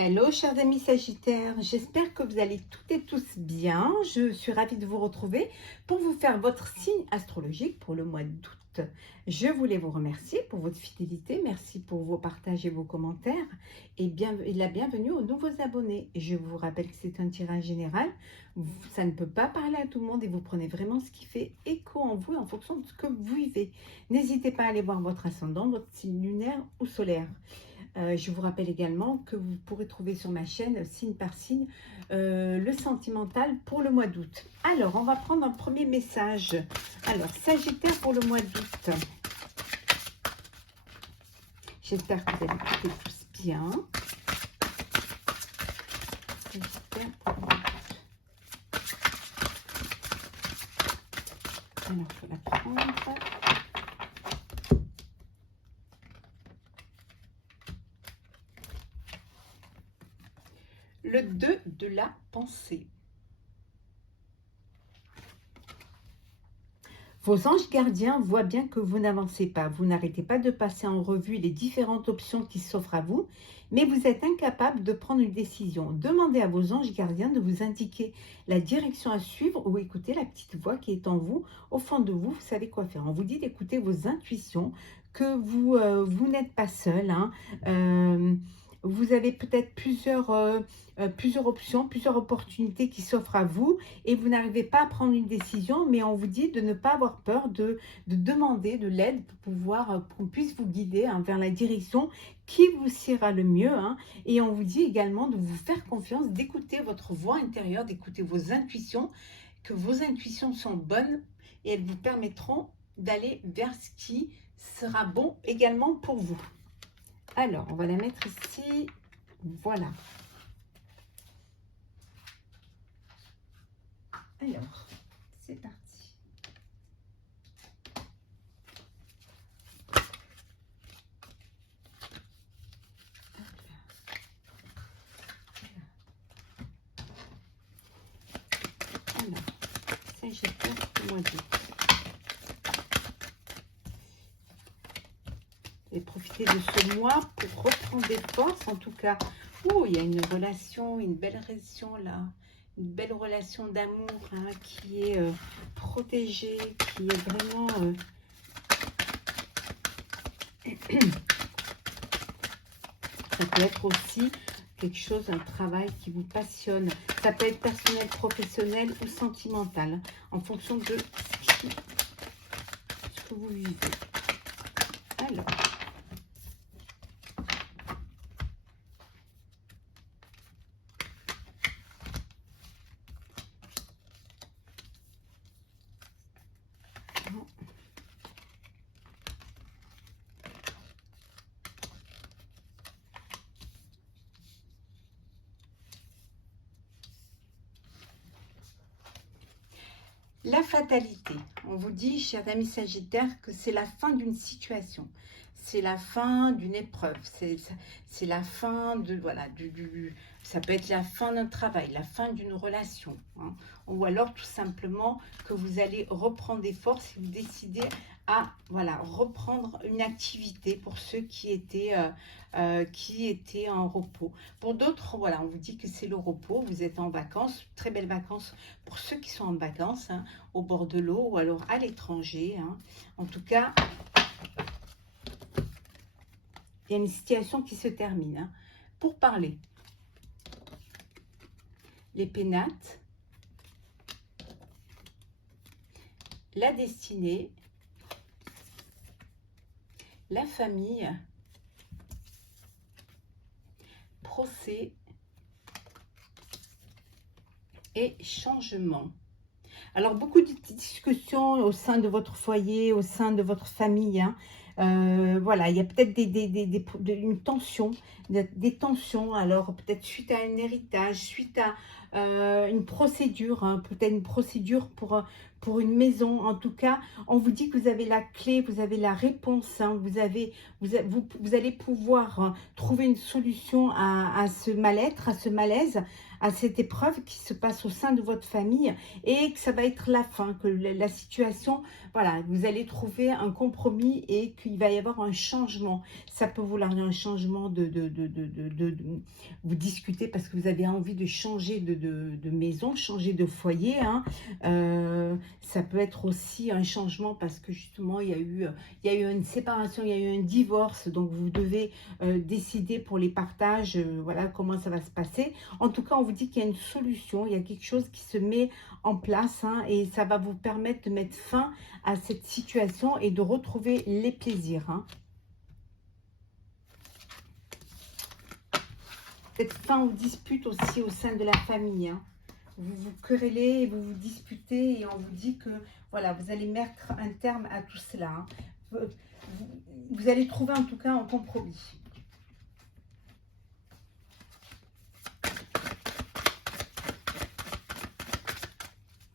Hello chers amis Sagittaires, j'espère que vous allez toutes et tous bien. Je suis ravie de vous retrouver pour vous faire votre signe astrologique pour le mois d'août. Je voulais vous remercier pour votre fidélité, merci pour vos partages et vos commentaires et la bienvenue aux nouveaux abonnés. Je vous rappelle que c'est un tirage général, ça ne peut pas parler à tout le monde et vous prenez vraiment ce qui fait écho en vous en fonction de ce que vous vivez. N'hésitez pas à aller voir votre ascendant, votre signe lunaire ou solaire. Je vous rappelle également que vous pourrez trouver sur ma chaîne, signe par signe, le sentimental pour le mois d'août. Alors, on va prendre un premier message. Alors, Sagittaire pour le mois d'août. J'espère que vous allez écouter tous bien. Sagittaire pour le mois d'août. Alors, il faut la prendre. Le 2 de la pensée. Vos anges gardiens voient bien que vous n'avancez pas. Vous n'arrêtez pas de passer en revue les différentes options qui s'offrent à vous, mais vous êtes incapable de prendre une décision. Demandez à vos anges gardiens de vous indiquer la direction à suivre ou écoutez la petite voix qui est en vous. Au fond de vous, vous savez quoi faire. On vous dit d'écouter vos intuitions, que vous n'êtes pas seul. Vous avez peut-être plusieurs options, plusieurs opportunités qui s'offrent à vous et vous n'arrivez pas à prendre une décision, mais on vous dit de ne pas avoir peur, de demander de l'aide pour pouvoir qu'on puisse vous guider vers la direction qui vous ira le mieux. Et on vous dit également de vous faire confiance, d'écouter votre voix intérieure, d'écouter vos intuitions, que vos intuitions sont bonnes et elles vous permettront d'aller vers ce qui sera bon également pour vous. Alors, on va la mettre ici. Voilà. Alors, c'est parti. Alors, Sagittaire pour le mois d'août. Et profitez de ce mois pour reprendre des forces. En tout cas, il y a une relation, une belle relation là. Une belle relation d'amour qui est protégée, qui est vraiment... Ça peut être aussi quelque chose, un travail qui vous passionne. Ça peut être personnel, professionnel ou sentimental, en fonction de ce que vous vivez. Alors... La fatalité. On vous dit, chers amis Sagittaires, que c'est la fin d'une situation. C'est la fin d'une épreuve. C'est la fin de... Voilà, ça peut être la fin d'un travail, la fin d'une relation. Ou alors tout simplement que vous allez reprendre des forces et vous décidez à reprendre une activité pour ceux qui étaient en repos. Pour d'autres, on vous dit que c'est le repos, vous êtes en vacances, très belles vacances pour ceux qui sont en vacances, au bord de l'eau ou alors à l'étranger. En tout cas, il y a une situation qui se termine. Pour parler, les pénates, la destinée, la famille, procès et changement. Alors, beaucoup de discussions au sein de votre foyer, au sein de votre famille. Voilà, il y a peut-être une tension, des tensions. Alors, peut-être suite à un héritage, suite une procédure, hein, peut-être une procédure pour une maison. En tout cas, on vous dit que vous avez la clé, vous avez la réponse, hein, vous allez pouvoir trouver une solution à ce mal-être, à ce malaise, à cette épreuve qui se passe au sein de votre famille, et que ça va être la fin, que la situation, voilà, vous allez trouver un compromis et qu'il va y avoir un changement. Ça peut vouloir dire un changement vous discutez parce que vous avez envie de changer de maison, changer de foyer, hein. Ça peut être aussi un changement parce que justement il y a eu une séparation, il y a eu un divorce, donc vous devez décider pour les partages, voilà comment ça va se passer. En tout cas, on vous dit qu'il y a une solution, il y a quelque chose qui se met en place, hein, et ça va vous permettre de mettre fin à cette situation et de retrouver les plaisirs, hein. Cette fin aux disputes aussi au sein de la famille, hein. Vous vous querellez et vous vous disputez, et on vous dit que voilà, vous allez mettre un terme à tout cela, hein. Vous allez trouver en tout cas un compromis.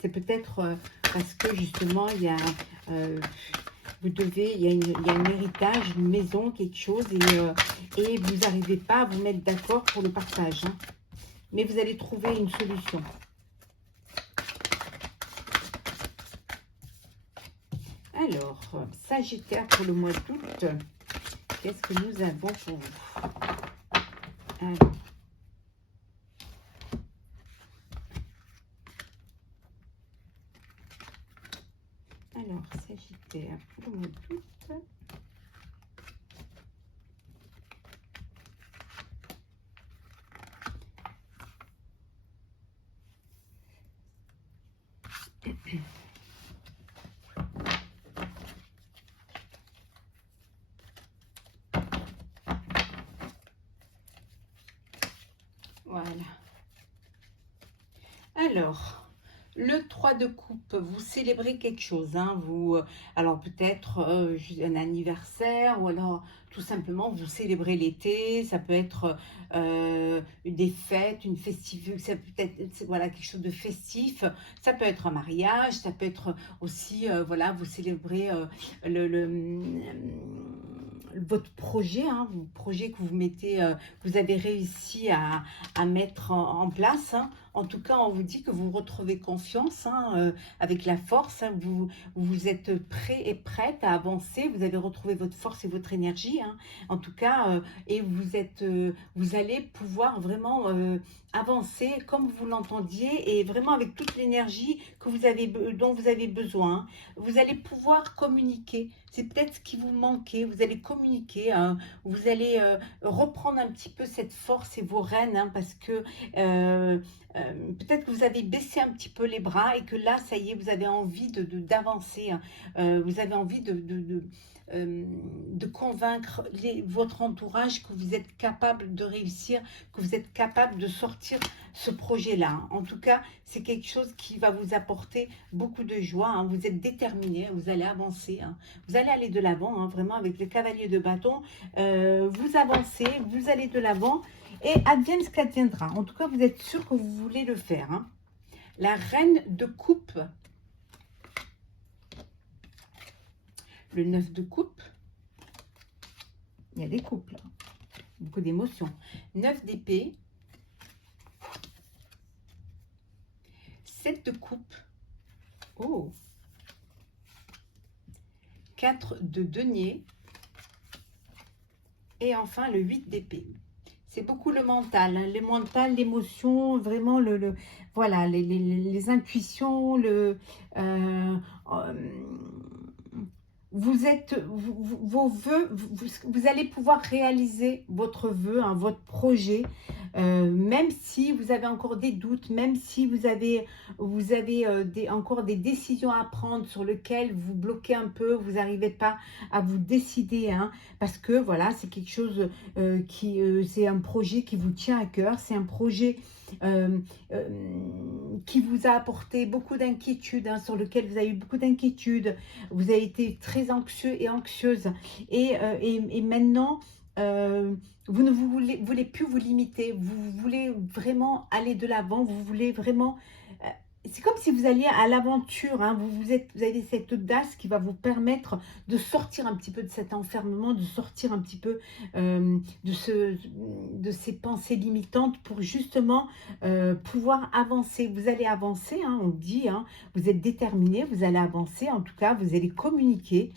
C'est peut-être parce que justement il y a il y a un héritage, une maison, quelque chose, et vous n'arrivez pas à vous mettre d'accord pour le partage, hein. Mais vous allez trouver une solution. Alors, Sagittaire pour le mois d'août, qu'est-ce que nous avons pour vous? Alors, Sagittaire pour le mois d'août. Voilà. Alors, le 3 de coupe, vous célébrez quelque chose, hein, alors peut-être un anniversaire, ou alors tout simplement vous célébrez l'été. Ça peut être des fêtes, une festive, ça peut être voilà, quelque chose de festif. Ça peut être un mariage, ça peut être aussi, voilà, vous célébrez votre projet, hein, le projet que vous mettez, vous avez réussi à mettre en place, hein. En tout cas, on vous dit que vous retrouvez confiance, hein, avec la force, hein. Vous êtes prêt et prête à avancer. Vous avez retrouvé votre force et votre énergie, hein. En tout cas, et vous allez pouvoir vraiment avancer comme vous l'entendiez, et vraiment avec toute l'énergie que dont vous avez besoin, hein. Vous allez pouvoir communiquer. C'est peut-être ce qui vous manquait. Vous allez communiquer, hein. Vous allez reprendre un petit peu cette force et vos rênes, hein, parce que peut-être que vous avez baissé un petit peu les bras, et que là, ça y est, vous avez envie d'avancer, hein. Vous avez envie de convaincre votre entourage que vous êtes capable de réussir, que vous êtes capable de sortir ce projet-là, hein. En tout cas, c'est quelque chose qui va vous apporter beaucoup de joie, hein. Vous êtes déterminé, vous allez avancer, hein. Vous allez aller de l'avant, hein, vraiment avec le cavalier de bâton. Vous avancez, vous allez de l'avant, et advienne ce qu'adviendra. En tout cas, vous êtes sûr que vous voulez le faire, hein. La reine de coupe. Le 9 de coupe. Il y a des couples, hein. Beaucoup d'émotions. 9 d'épée. 7 de coupe. Oh. 4 de denier. Et enfin le 8 d'épée. C'est beaucoup le mental, hein, le mental, l'émotion, vraiment voilà, les intuitions, vos vœux, vous allez pouvoir réaliser votre vœu, hein, votre projet, même si vous avez encore des doutes, même si vous avez encore des décisions à prendre sur lesquelles vous bloquez un peu, vous n'arrivez pas à vous décider, hein, parce que voilà, c'est quelque chose c'est un projet qui vous tient à cœur, c'est un projet qui vous a apporté beaucoup d'inquiétudes, hein, sur lequel vous avez eu beaucoup d'inquiétudes, vous avez été très anxieux et anxieuse, et maintenant vous ne voulez plus vous limiter, vous voulez vraiment aller de l'avant, vous voulez vraiment... c'est comme si vous alliez à l'aventure, hein, vous avez cette audace qui va vous permettre de sortir un petit peu de cet enfermement, de sortir un petit peu de ces pensées limitantes pour justement pouvoir avancer. Vous allez avancer, hein, on dit, hein, vous êtes déterminé, vous allez avancer, en tout cas, vous allez communiquer.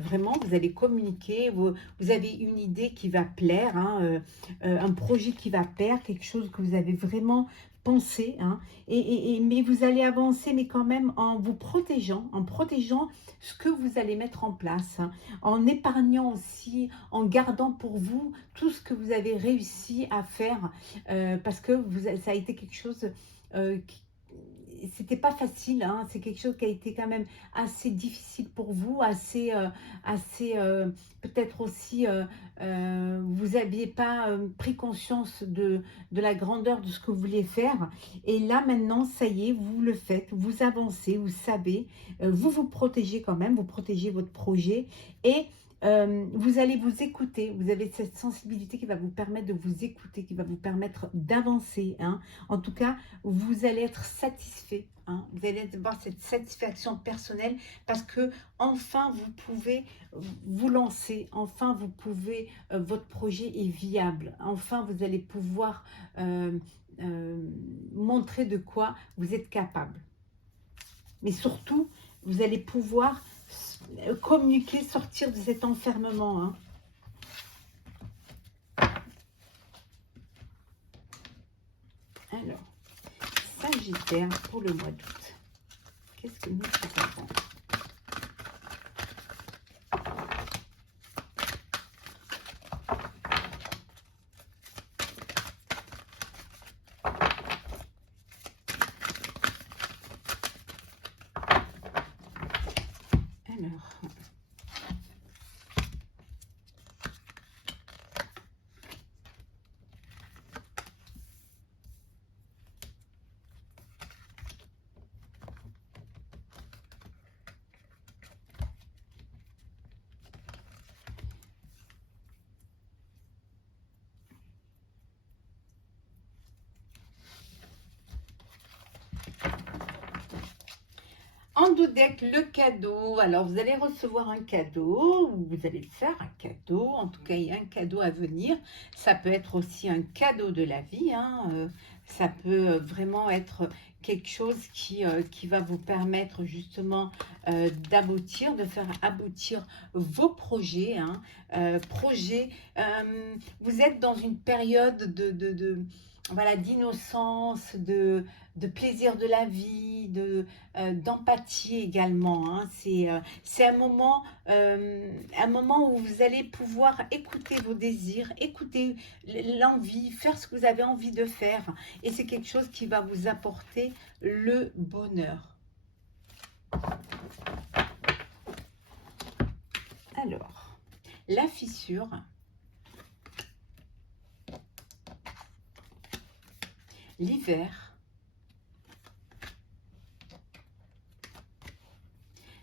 Vraiment, vous allez communiquer, vous avez une idée qui va plaire, hein, un projet qui va plaire, quelque chose que vous avez vraiment pensé, hein, mais vous allez avancer, mais quand même en protégeant ce que vous allez mettre en place, hein, en épargnant aussi, en gardant pour vous tout ce que vous avez réussi à faire, parce que ça a été quelque chose qui c'était pas facile, hein, c'est quelque chose qui a été quand même assez difficile pour vous, peut-être aussi, vous n'aviez pas pris conscience de la grandeur de ce que vous vouliez faire. Et là, maintenant, ça y est, vous le faites, vous avancez, vous savez, vous vous protégez quand même, vous protégez votre projet et vous allez vous écouter. Vous avez cette sensibilité qui va vous permettre de vous écouter, qui va vous permettre d'avancer, hein. En tout cas, vous allez être satisfait, hein. Vous allez avoir cette satisfaction personnelle parce que enfin vous pouvez vous lancer, enfin vous pouvez, votre projet est viable, enfin vous allez pouvoir montrer de quoi vous êtes capable. Mais surtout, vous allez pouvoir communiquer, sortir de cet enfermement, hein. Alors, Sagittaire pour le mois d'août. Qu'est-ce que nous faisons? En deck, le cadeau. Alors, vous allez recevoir un cadeau, ou vous allez faire un cadeau. En tout cas, il y a un cadeau à venir. Ça peut être aussi un cadeau de la vie, hein. Ça peut vraiment être quelque chose qui va vous permettre justement d'aboutir, de faire aboutir vos projets, hein. Vous êtes dans une période voilà, d'innocence, de plaisir de la vie, d'empathie également, hein. C'est un moment où vous allez pouvoir écouter vos désirs, écouter l'envie, faire ce que vous avez envie de faire. Et c'est quelque chose qui va vous apporter le bonheur. Alors, la fissure. L'hiver.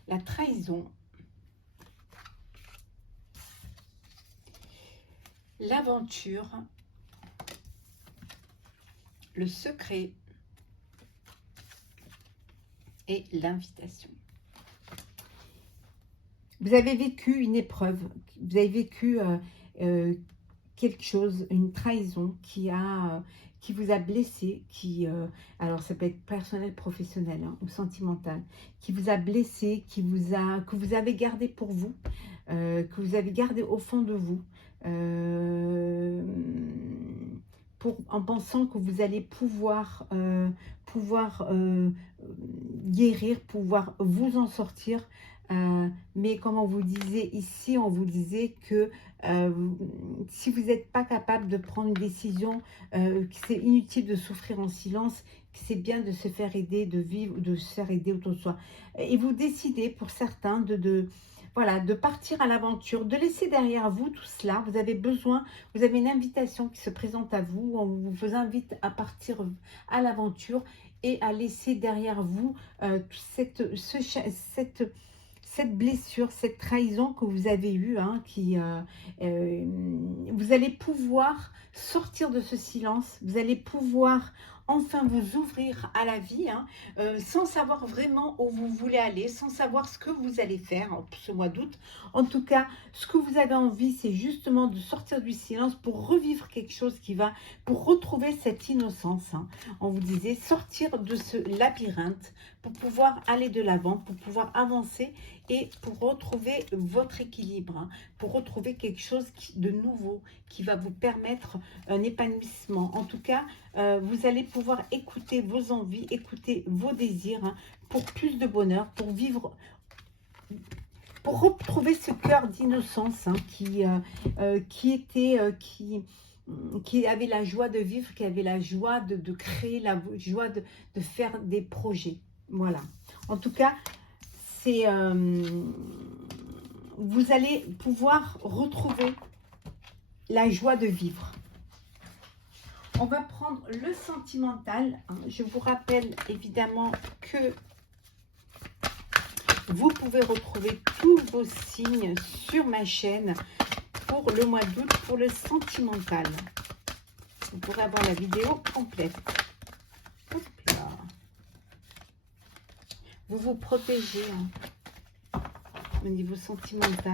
La trahison. L'aventure. Le secret. Et l'invitation. Vous avez vécu une épreuve, vous avez vécu quelque chose, une trahison qui vous a blessé, alors ça peut être personnel, professionnel, hein, ou sentimental, qui vous a blessé, que vous avez gardé pour vous, que vous avez gardé au fond de vous, en pensant que vous allez pouvoir guérir, pouvoir vous en sortir. Mais comme on vous disait ici, on vous disait que si vous n'êtes pas capable de prendre une décision, que c'est inutile de souffrir en silence, que c'est bien de se faire aider, de vivre, de se faire aider autour de soi. Et vous décidez pour certains voilà, de partir à l'aventure, de laisser derrière vous tout cela. Vous avez une invitation qui se présente à vous, on vous invite à partir à l'aventure et à laisser derrière vous cette blessure, cette trahison que vous avez eue, hein, vous allez pouvoir sortir de ce silence, vous allez pouvoir enfin vous ouvrir à la vie, hein, sans savoir vraiment où vous voulez aller, sans savoir ce que vous allez faire en ce mois d'août. En tout cas, ce que vous avez envie, c'est justement de sortir du silence pour revivre quelque chose pour retrouver cette innocence, hein. On vous disait, sortir de ce labyrinthe pour pouvoir aller de l'avant, pour pouvoir avancer et pour retrouver votre équilibre, hein, pour retrouver quelque chose de nouveau qui va vous permettre un épanouissement. En tout cas, vous allez pouvoir écouter vos envies, écouter vos désirs, hein, pour plus de bonheur, pour vivre, pour retrouver ce cœur d'innocence, hein, qui avait la joie de vivre, qui avait la joie de créer, la joie de faire des projets. Voilà. En tout cas, vous allez pouvoir retrouver la joie de vivre. On va prendre le sentimental. Je vous rappelle évidemment que vous pouvez retrouver tous vos signes sur ma chaîne pour le mois d'août, pour le sentimental. Vous pourrez avoir la vidéo complète. Hop là. Vous vous protégez, hein, au niveau sentimental.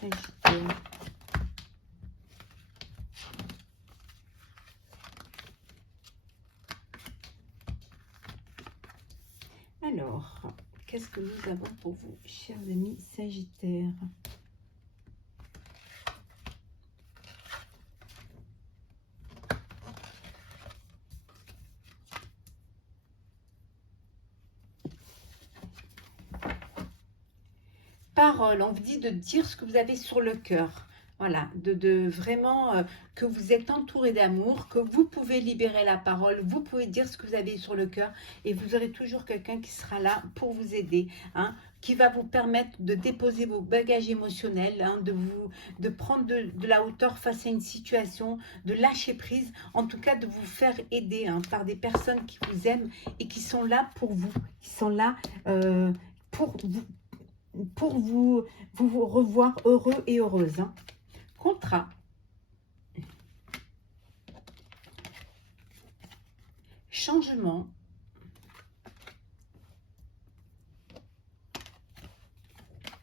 Sagittaire. Alors, qu'est-ce que nous avons pour vous, chers amis Sagittaires? Parole, on vous dit de dire ce que vous avez sur le cœur. Voilà, de vraiment que vous êtes entouré d'amour, que vous pouvez libérer la parole, vous pouvez dire ce que vous avez sur le cœur et vous aurez toujours quelqu'un qui sera là pour vous aider, hein, qui va vous permettre de déposer vos bagages émotionnels, hein, de prendre de la hauteur face à une situation, de lâcher prise, en tout cas de vous faire aider, hein, par des personnes qui vous aiment et qui sont là pour vous, qui sont là pour vous revoir heureux et heureuse, hein. Contrat. Changement.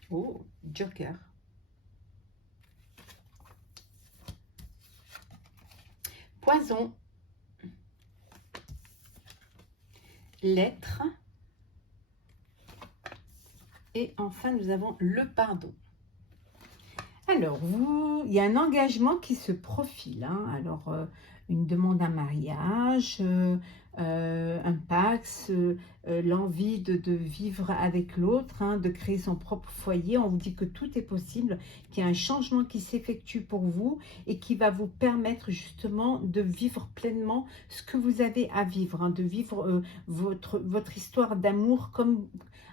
Oh, Joker. Poison. Lettre. Et enfin, nous avons le pardon. Alors, il y a un engagement qui se profile, hein. Alors, une demande en mariage, un pax, l'envie de vivre avec l'autre, hein, de créer son propre foyer. On vous dit que tout est possible, qu'il y a un changement qui s'effectue pour vous et qui va vous permettre justement de vivre pleinement ce que vous avez à vivre, hein, de vivre votre histoire d'amour comme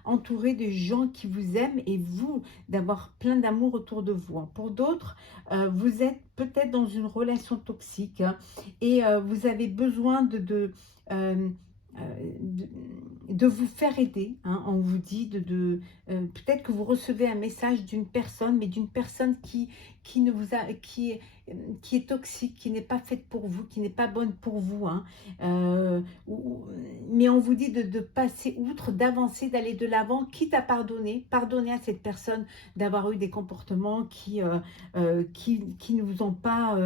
entouré de gens qui vous aiment et vous, d'avoir plein d'amour autour de vous, hein. Pour d'autres, vous êtes peut-être dans une relation toxique, hein, et vous avez besoin euh, de vous faire aider, hein. On vous dit peut-être que vous recevez un message d'une personne, mais d'une personne qui est toxique, qui n'est pas faite pour vous, qui n'est pas bonne pour vous, hein. Mais on vous dit de passer outre, d'avancer, d'aller de l'avant, quitte à pardonner à cette personne d'avoir eu des comportements qui ne vous ont pas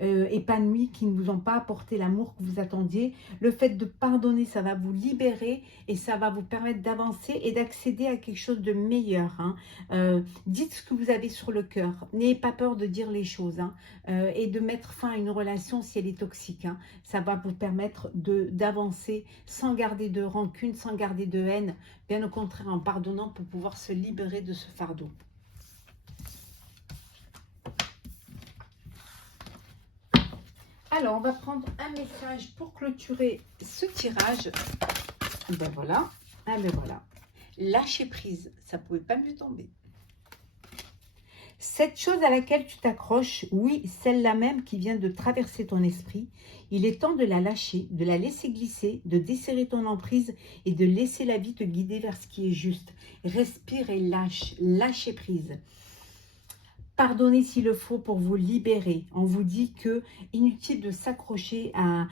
épanoui, qui ne vous ont pas apporté l'amour que vous attendiez. Le fait de pardonner, ça va vous libérer et ça va vous permettre d'avancer et d'accéder à quelque chose de meilleur, hein. Dites ce que vous avez sur le cœur. N'ayez pas peur de dire les choses, hein, et de mettre fin à une relation si elle est toxique, hein. Ça va vous permettre d'avancer sans garder de rancune, sans garder de haine. Bien au contraire, en pardonnant pour pouvoir se libérer de ce fardeau. Alors, on va prendre un message pour clôturer ce tirage. Ben voilà. Ah ben voilà. Lâcher prise. Ça ne pouvait pas mieux tomber. Cette chose à laquelle tu t'accroches, oui, celle-là même qui vient de traverser ton esprit, il est temps de la lâcher, de la laisser glisser, de desserrer ton emprise et de laisser la vie te guider vers ce qui est juste. Respire et lâche, lâchez prise. Pardonnez s'il le faut pour vous libérer. On vous dit que inutile de s'accrocher à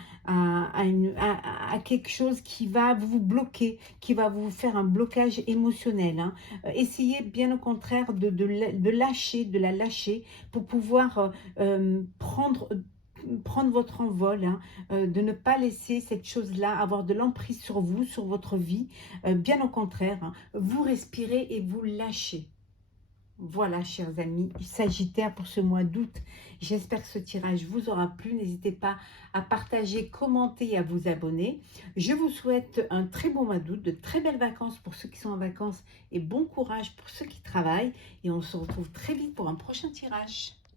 quelque chose qui va vous bloquer, qui va vous faire un blocage émotionnel, hein. Essayez bien au contraire de lâcher, de la lâcher pour pouvoir prendre votre envol, hein, de ne pas laisser cette chose-là avoir de l'emprise sur vous, sur votre vie. Bien au contraire, hein, vous respirez et vous lâchez. Voilà, chers amis, Sagittaire pour ce mois d'août. J'espère que ce tirage vous aura plu. N'hésitez pas à partager, commenter et à vous abonner. Je vous souhaite un très bon mois d'août, de très belles vacances pour ceux qui sont en vacances et bon courage pour ceux qui travaillent. Et on se retrouve très vite pour un prochain tirage.